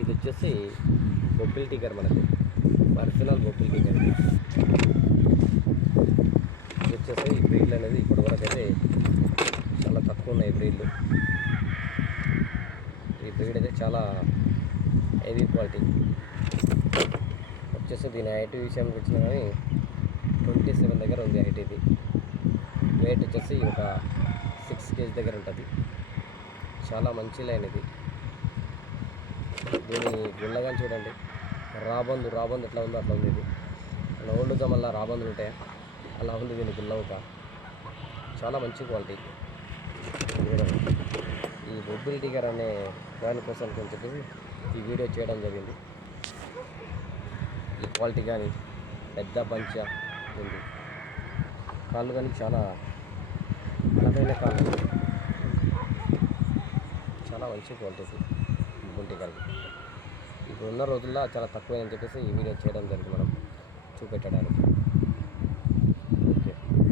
ఇది వచ్చేసి బొబ్బిల్ టిగర్, మనకు ఒరిజినల్ బొబ్బిల్ టిగర్. ఇది వచ్చేసి ఈ బ్రీడ్లు అనేది ఇప్పటి వరకు అయితే చాలా తక్కువ ఉన్నాయి బ్రీడ్లు. ఈ బ్రీడ్ అయితే చాలా హెవీ క్వాలిటీ. వచ్చేసి దీని హైట్ విషయానికి వచ్చినా కానీ 27 దగ్గర ఉంది హైట్. ఇది వెయిట్ వచ్చేసి ఒక 6 kg దగ్గర ఉంటుంది. చాలా మంచి లైన్ ఇది. దీని గుళ్ళగా చూడండి, రాబందు ఎట్లా ఉందో అట్లా ఉంది. ఇది మన ఓల్డ్ జమల్లా రాబందులు ఉంటాయా అలా ఉంది దీని గుల్లవుక. చాలా మంచి క్వాలిటీ. ఈ బొబ్బిల్ టిగర్ అనే దానికోసం అని చెప్పేసి ఈ వీడియో చేయడం జరిగింది. ఈ క్వాలిటీ కానీ పెద్ద పంచ ఉంది, కాళ్ళు కానీ చాలా బలమైన కాళ్ళు, చాలా మంచి క్వాలిటీస్ బొబ్బిల్ టిగర్కి. ఇప్పుడు ఉన్న రోజుల్లో చాలా తక్కువని చెప్పేసి ఈ వీడియో చేయడం జరిగింది మనం చూపెట్టడానికి.